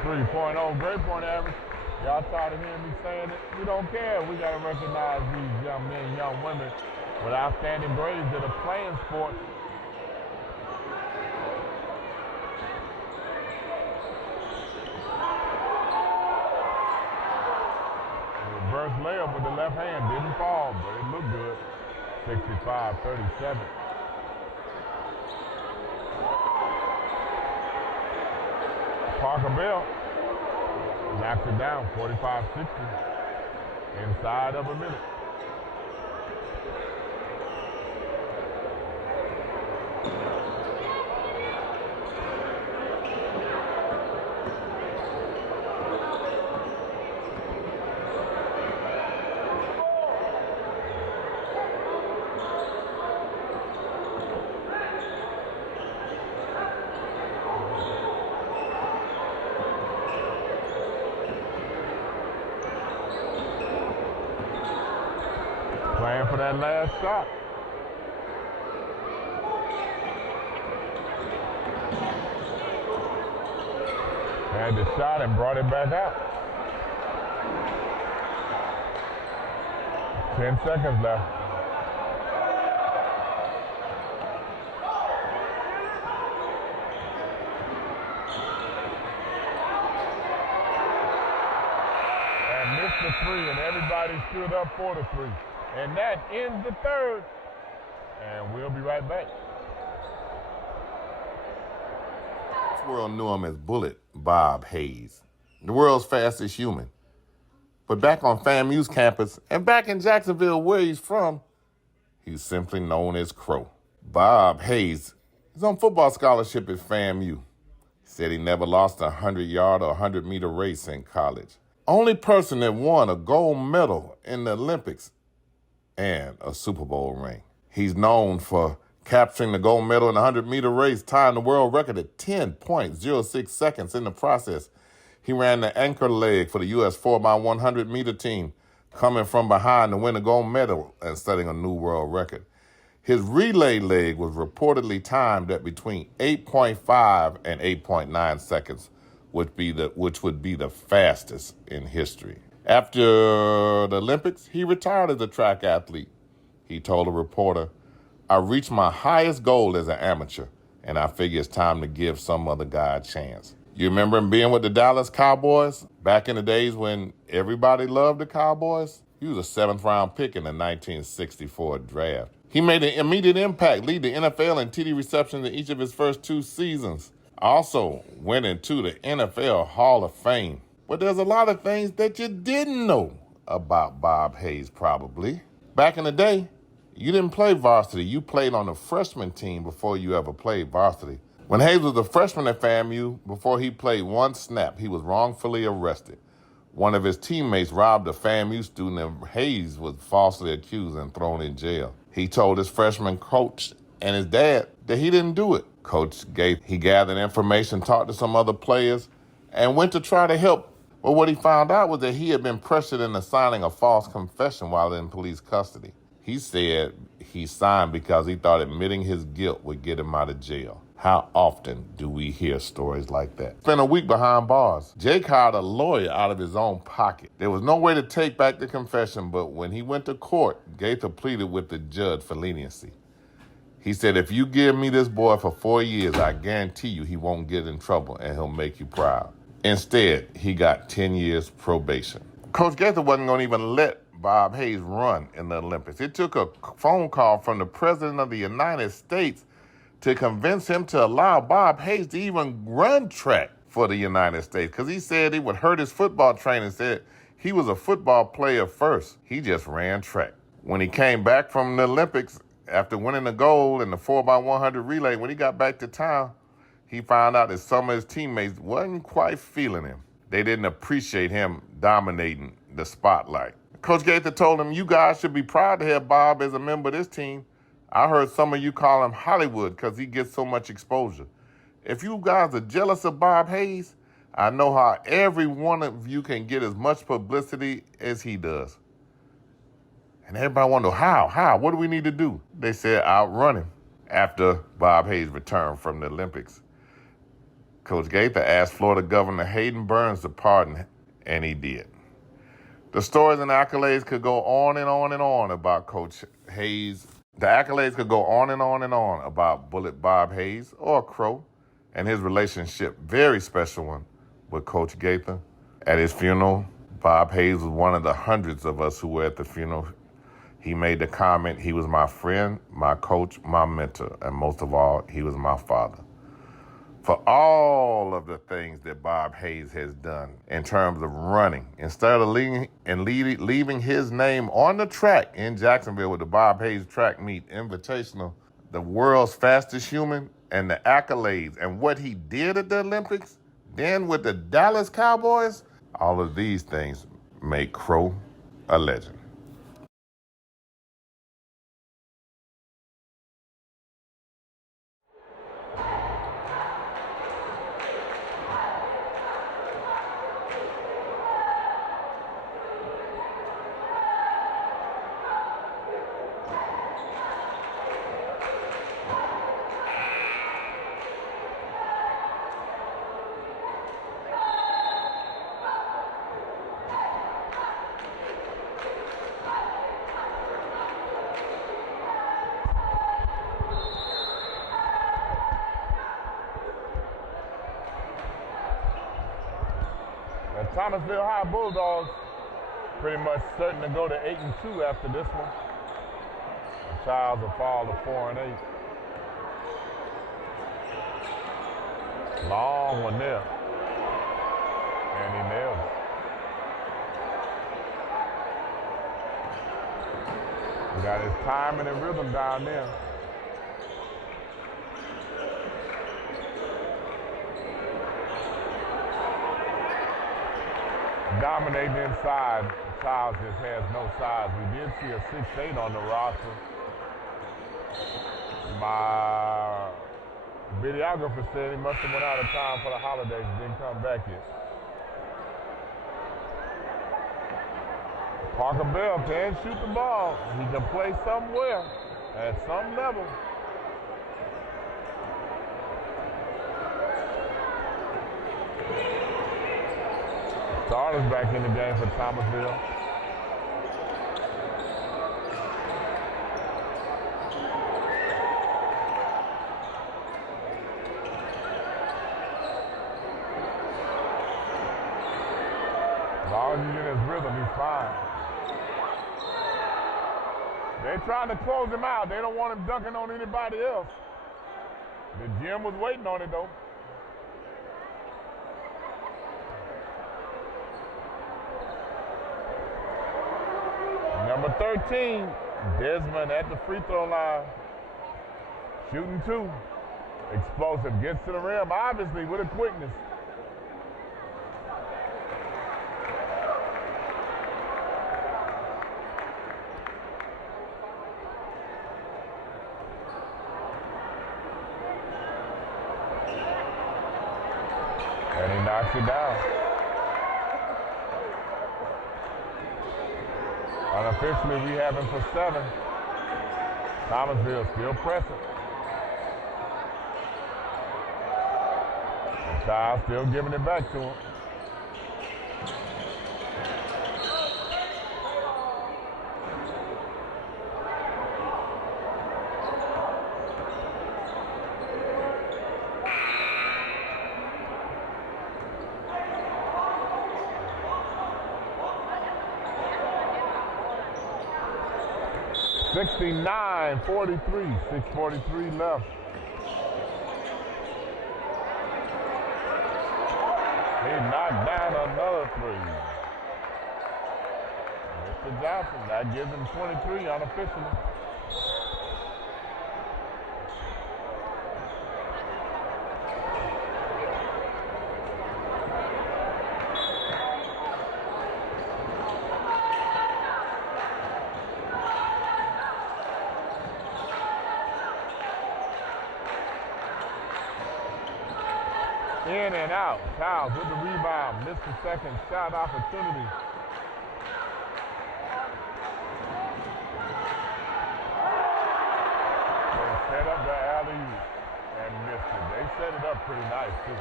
3.0 grade point average. Y'all tired of hearing me saying it? We don't care. We got to recognize these young men, young women with outstanding grades that are playing sports. Reverse layup with the left hand. Didn't fall, but it looked good. 65-37. Parker Bell knocks it down, 45-60, inside of a minute. Playing for that last shot. Had the shot and brought it back out. 10 seconds left. And missed the three, and everybody stood up for the three. And that ends the third. And we'll be right back. This world knew him as Bullet Bob Hayes, the world's fastest human. But back on FAMU's campus and back in Jacksonville where he's from, he's simply known as Crow. Bob Hayes is on football scholarship at FAMU. He said he never lost a 100-yard or 100-meter race in college. Only person that won a gold medal in the Olympics and a Super Bowl ring. He's known for capturing the gold medal in the 100-meter race, tying the world record at 10.06 seconds in the process. He ran the anchor leg for the U.S. 4x100-meter team, coming from behind to win a gold medal and setting a new world record. His relay leg was reportedly timed at between 8.5 and 8.9 seconds, which would be the fastest in history. After the Olympics, he retired as a track athlete. He told a reporter, "I reached my highest goal as an amateur, and I figure it's time to give some other guy a chance." You remember him being with the Dallas Cowboys back in the days when everybody loved the Cowboys? He was a 7th-round pick in the 1964 draft. He made an immediate impact, lead the NFL in TD receptions in each of his first 2 seasons. Also went into the NFL Hall of Fame. But there's a lot of things that you didn't know about Bob Hayes, probably. Back in the day, you didn't play varsity. You played on the freshman team before you ever played varsity. When Hayes was a freshman at FAMU, before he played one snap, he was wrongfully arrested. One of his teammates robbed a FAMU student, and Hayes was falsely accused and thrown in jail. He told his freshman coach and his dad that he didn't do it. He gathered information, talked to some other players, and went to try to help. But what he found out was that he had been pressured into signing a false confession while in police custody. He said he signed because he thought admitting his guilt would get him out of jail. How often do we hear stories like that? Spent a week behind bars. Jake hired a lawyer out of his own pocket. There was no way to take back the confession, but when he went to court, Gaither pleaded with the judge for leniency. He said, "If you give me this boy for 4 years, I guarantee you he won't get in trouble and he'll make you proud." Instead, he got 10 years probation. Coach Gaither wasn't going to even let Bob Hayes run in the Olympics. It took a phone call from the President of the United States to convince him to allow Bob Hayes to even run track for the United States, because he said it would hurt his football training. Said he was a football player first. He just ran track. When he came back from the Olympics, after winning the gold in the 4x100 relay, when he got back to town, he found out that some of his teammates wasn't quite feeling him. They didn't appreciate him dominating the spotlight. Coach Gaither told him, "You guys should be proud to have Bob as a member of this team. I heard some of you call him Hollywood because he gets so much exposure. If you guys are jealous of Bob Hayes, I know how every one of you can get as much publicity as he does." And everybody wondered, how? What do we need to do? They said outrun him. After Bob Hayes returned from the Olympics, Coach Gaither asked Florida Governor Hayden Burns to pardon, and he did. The stories and accolades could go on and on and on about Coach Hayes. The accolades could go on and on and on about Bullet Bob Hayes, or Crow, and his relationship, very special one, with Coach Gaither. At his funeral, Bob Hayes was one of the hundreds of us who were at the funeral. He made the comment, he was my friend, my coach, my mentor, and most of all, he was my father. For all of the things that Bob Hayes has done in terms of running, instead of leaving his name on the track in Jacksonville with the Bob Hayes Track Meet Invitational, the world's fastest human, and the accolades, and what he did at the Olympics, then with the Dallas Cowboys, all of these things make Crow a legend. Thomasville High Bulldogs pretty much certain to go to 8-2 after this one. The Chiles will fall to 4-8. Long one there. And he nailed it. He got his timing and rhythm down there. Dominating inside. Chiles just has no size. We did see a 6'8" on the roster. My videographer said he must have went out of town for the holidays and didn't come back yet. Parker Bell can shoot the ball. He can play somewhere at some level. Starter's back in the game for Thomasville. As long as he's in his rhythm, he's fine. They're trying to close him out. They don't want him dunking on anybody else. The gym was waiting on it, though. Number 13, Desmond at the free throw line. Shooting two. Explosive, gets to the rim, obviously, with a quickness. And he knocks it down. Unofficially, we have him for 7. Thomasville still pressing. And Chiles still giving it back to him. (69-43), 6:43 left. He knocked down another three. Mr. Johnson, that gives him 23 unofficially. In and out. Chiles with the rebound. Missed the second shot opportunity. They set up the alley and missed it. They set it up pretty nice, too.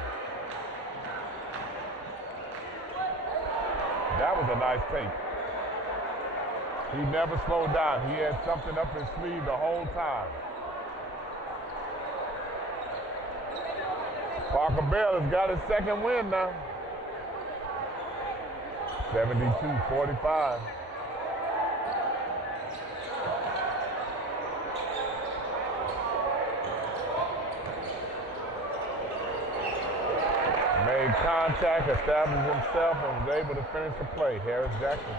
That was a nice take. He never slowed down. He had something up his sleeve the whole time. Parker Bell has got his second win now. 72-45. Made contact, established himself, and was able to finish the play. Harris Jackson.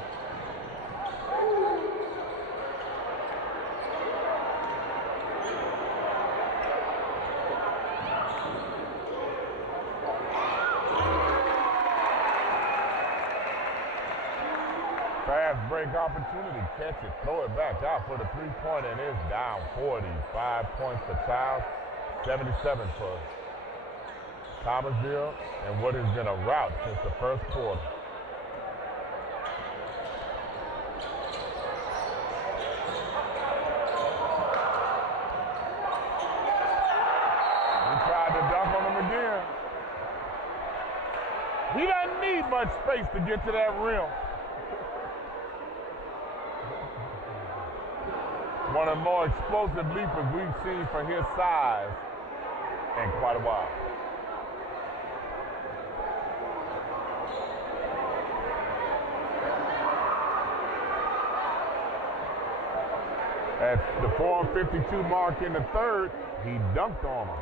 Fast break opportunity, catch it, throw it back out for the three-pointer, and it's down 40. 5 points for Chiles, 77 for Thomasville, and what has been a rout since the first quarter. He tried to dunk on him again. He doesn't need much space to get to that rim. One of the more explosive leapers we've seen for his size in quite a while. At the 4:52 mark in the third, he dunked on him.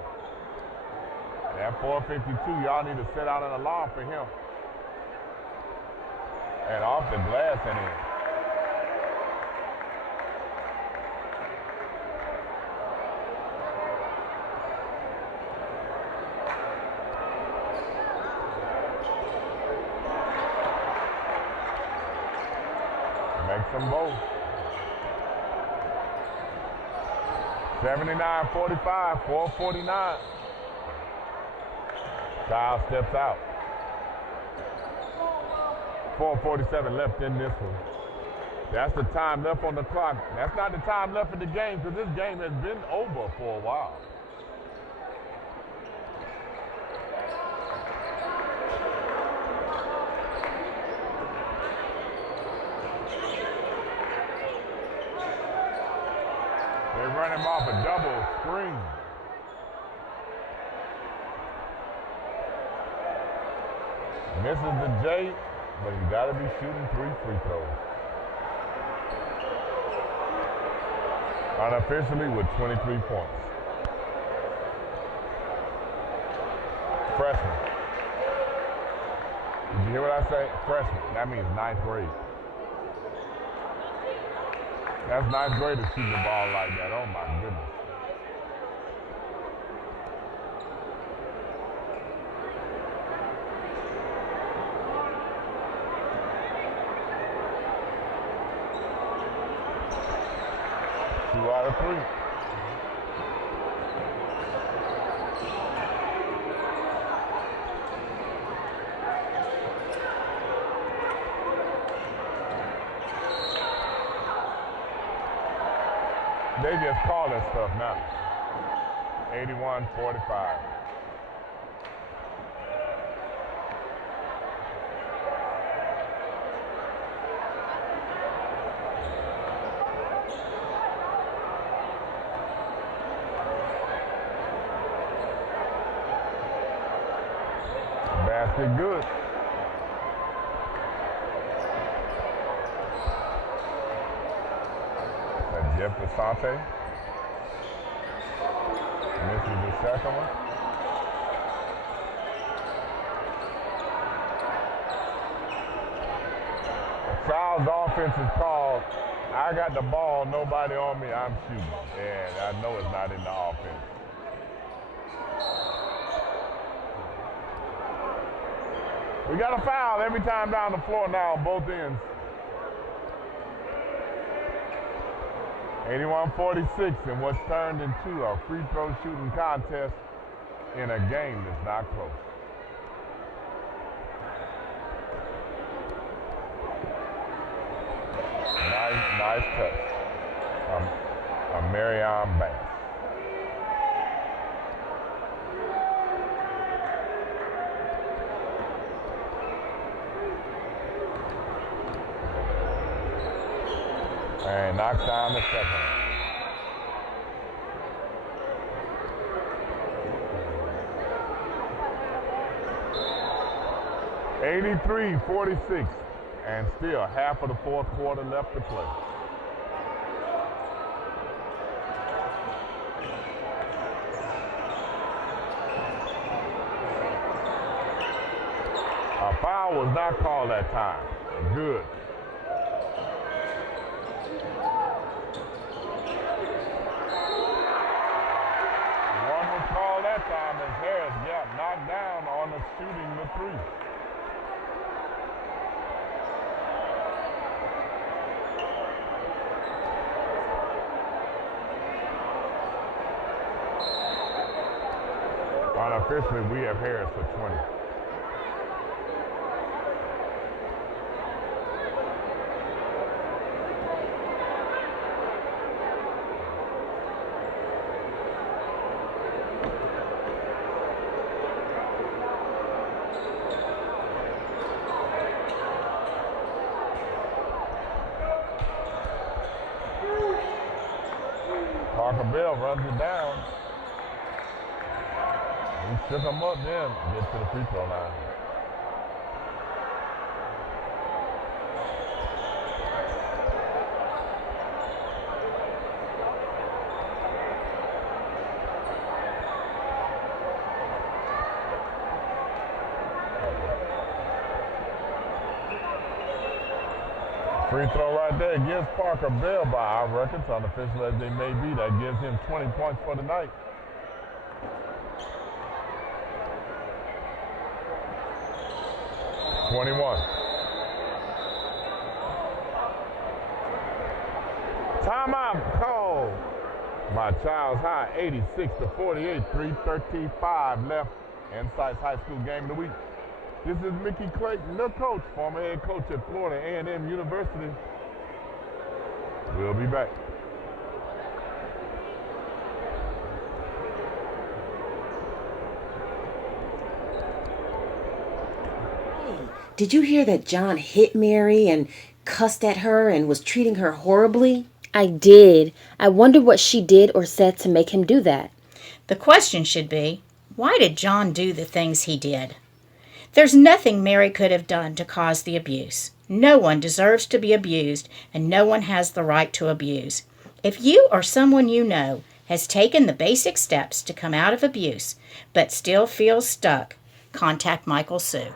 At 4:52, y'all need to set out an alarm for him. And off the glass and in. Makes them both. 79-45, 4:49. Chiles steps out. 4:47 left in this one. That's the time left on the clock. That's not the time left in the game because this game has been over for a while. They run him off a double screen. Misses the J, but you gotta be shooting 3 free throws. Unofficially with 23 points. Freshman. Did you hear what I say? Freshman. That means 9th grade. That's 9th graders shooting the ball like that. Oh my goodness. Two out of 3. They just call that stuff now. 81-45. Basket good. Jeff Asante misses the second one. Chiles' offense is called, I got the ball, nobody on me, I'm shooting. And I know it's not in the offense. We got a foul every time down the floor now on both ends. 81-46 in what's turned into a free throw shooting contest in a game that's not close. Nice touch. Marion Banks. And knocks down the second. 83-46, and still half of the fourth quarter left to play. A foul was not called that time. Good. One was called that time as Harris got knocked down on the shooting the three. Unofficially, we have Harris for 20. Parker Bell runs it down. He shook him up then, get to the free throw line. Free throw right there gives Parker Bell, by our records, unofficial as they may be, that gives him 20 points for the night. Timeout call by Chiles High, 86-48, 3:35 left. INSiiGHTS High School Game of the Week. This is Mickey Clayton, the coach, former head coach at Florida A&M University. We'll be back. Did you hear that John hit Mary and cussed at her and was treating her horribly? I did. I wonder what she did or said to make him do that. The question should be, why did John do the things he did? There's nothing Mary could have done to cause the abuse. No one deserves to be abused, and no one has the right to abuse. If you or someone you know has taken the basic steps to come out of abuse, but still feels stuck, contact Michael Sue.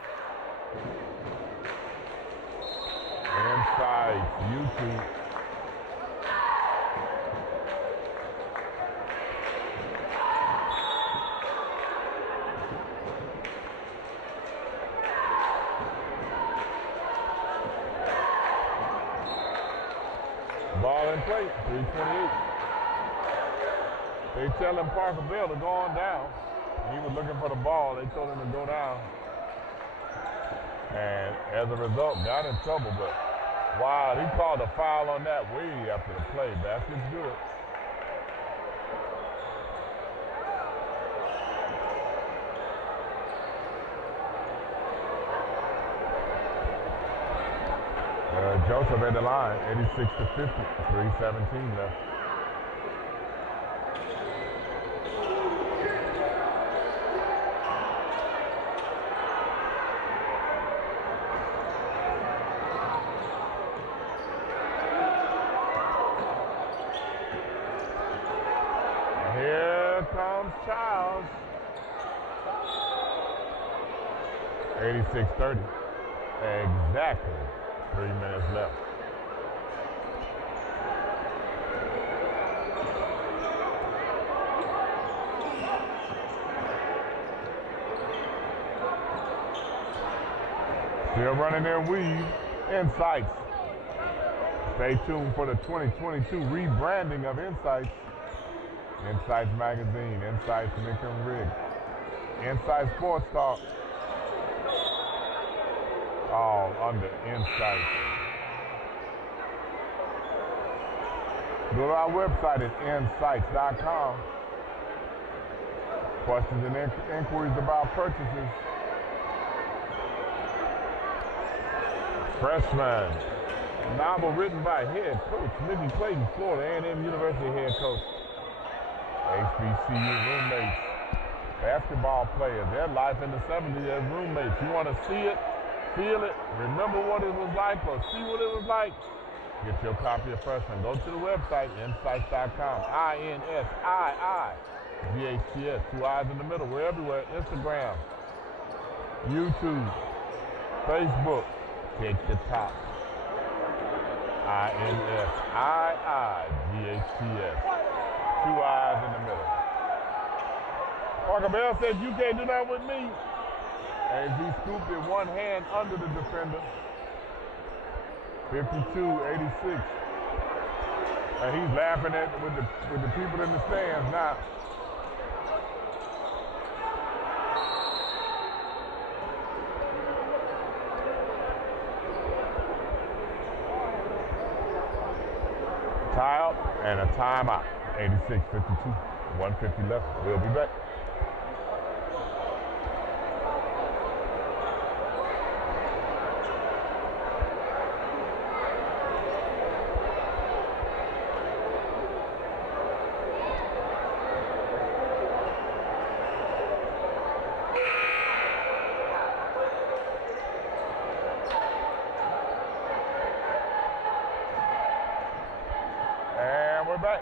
INSiiGHTS YouTube. Ball in play, 3:28. They telling Parker Bell to go on down. He was looking for the ball. They told him to go down. And as a result, got in trouble. But wow, he called a foul on that way after the play. Basket's good. Joseph at the line, 86-50, 3:17 left. Here comes Chiles. 86-30. Exactly. 3 minutes left. Still running their weave. INSiiGHTS. Stay tuned for the 2022 rebranding of INSiiGHTS. INSiiGHTS Magazine, INSiiGHTS Lincoln Rig, INSiiGHTS Sports Talk. All under INSiiGHTS. Go to our website at INSiiGHTS.com. Questions and inquiries about purchases. Freshman Novel written by head coach Mickey Clayton, Florida A&M University head coach. HBCU roommates, basketball players, their life in the 70s as roommates. You want to see it, feel it, remember what it was like, or see what it was like? Get your copy of Freshman. Go to the website, INSiiGHTS, INSiiGHTS, 2 eyes in the middle. We're everywhere. Instagram, YouTube, Facebook, TikTok. INSiiGHTS, 2 eyes in the middle. Parker Bell says, you can't do that with me. As he scooped it one hand under the defender. 52-86. And he's laughing at with the people in the stands now. Tie up and a timeout. 86-52. 150 left. We'll be back. And we're back.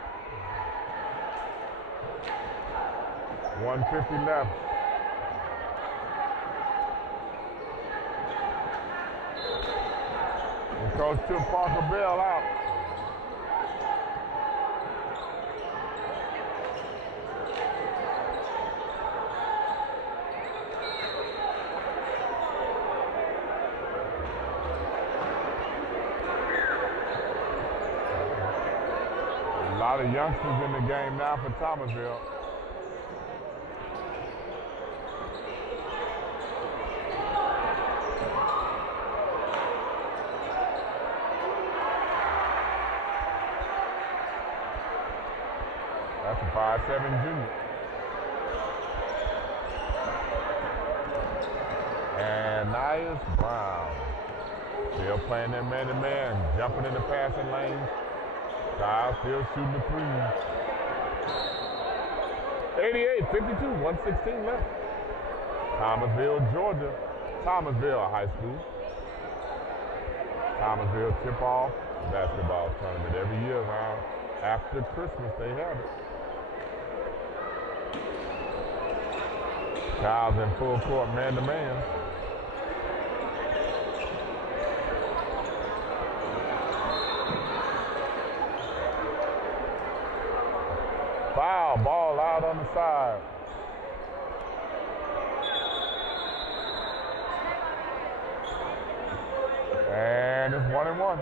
150 left. And Coach took Parker Bell out. A lot of youngsters in the game now for Thomasville. That's a 5'7" junior. And Nias Brown still playing that man-to-man, jumping in the passing lane. Chiles still shooting the threes. 88-52, 116 left. Thomasville, Georgia. Thomasville High School. Thomasville tip-off basketball tournament every year around after Christmas they have it. Chiles in full court man-to-man. Foul, ball out on the side. And it's 1-1.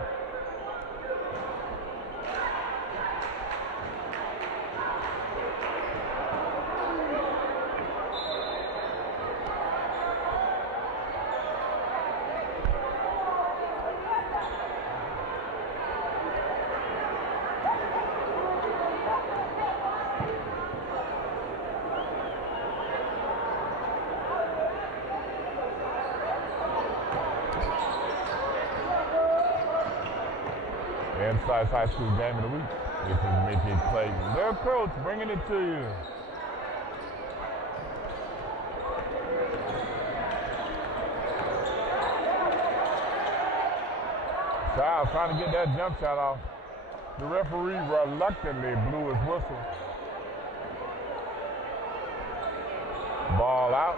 INSiiGHTS High School Game of the Week. This is Mickey Clayton. Their coach bringing it to you. Chiles trying to get that jump shot off. The referee reluctantly blew his whistle. Ball out.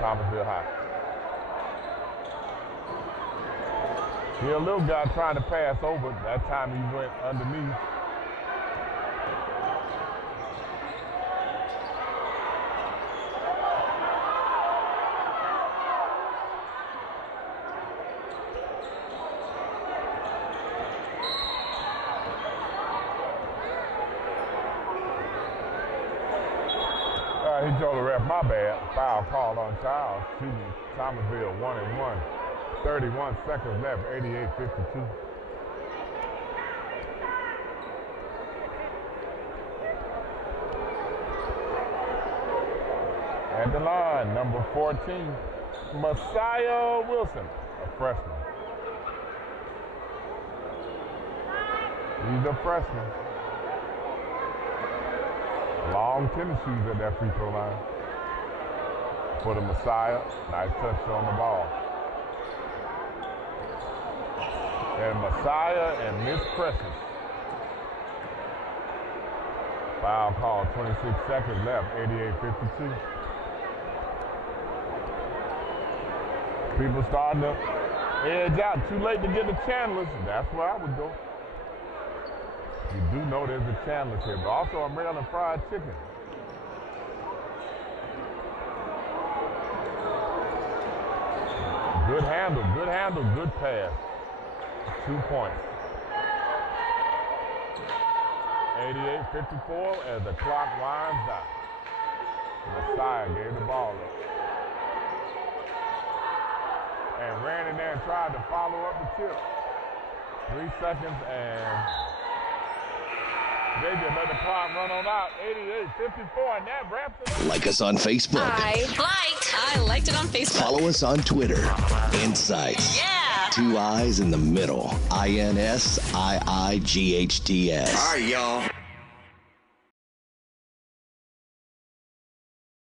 Thomasville High. Here, a little guy trying to pass over. That time he went underneath. He told the ref, my bad. Foul called on Chiles. Thomasville 1-1. 31 seconds left, 88-52. At the line, number 14, Messiah Wilson, a freshman. He's a freshman. Long tennis shoes at that free throw line. For the Messiah, nice touch on the ball. And Messiah and Miss Precious. Foul call, 26 seconds left, 88-52. People starting to edge out. Too late to get the Chandlers. That's where I would go. You do know there's a Chandlers here, but also a Maryland fried chicken. Good handle, good pass. 2 points. 88-54 as the clock winds down. Messiah gave the ball up. And ran in there and tried to follow up the tip. 3 seconds and they just let the clock run on out. 88-54 and that wraps it up. Like us on Facebook. I liked it on Facebook. Follow us on Twitter. INSiiGHTS. Yeah. 2 I's in the middle. INSiiGHTS. All right, y'all.